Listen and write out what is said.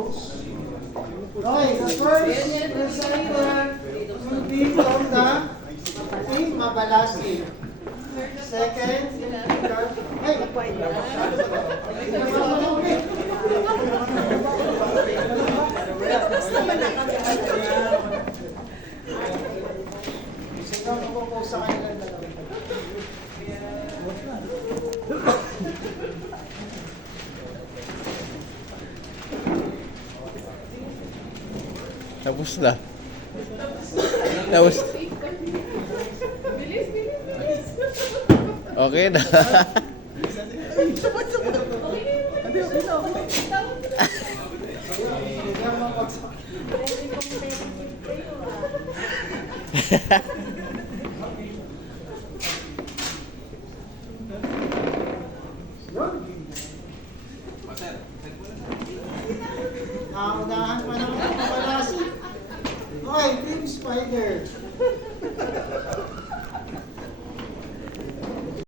pose. Okay, the first reciter will be from the Team Mabalasin. Second, hey! Sino ang magpo-pose sa kanilang dalawa? Tapos na. Tapos. Okay na. Naunahan pa naman ang Mabalasin. Okay, Team Spider.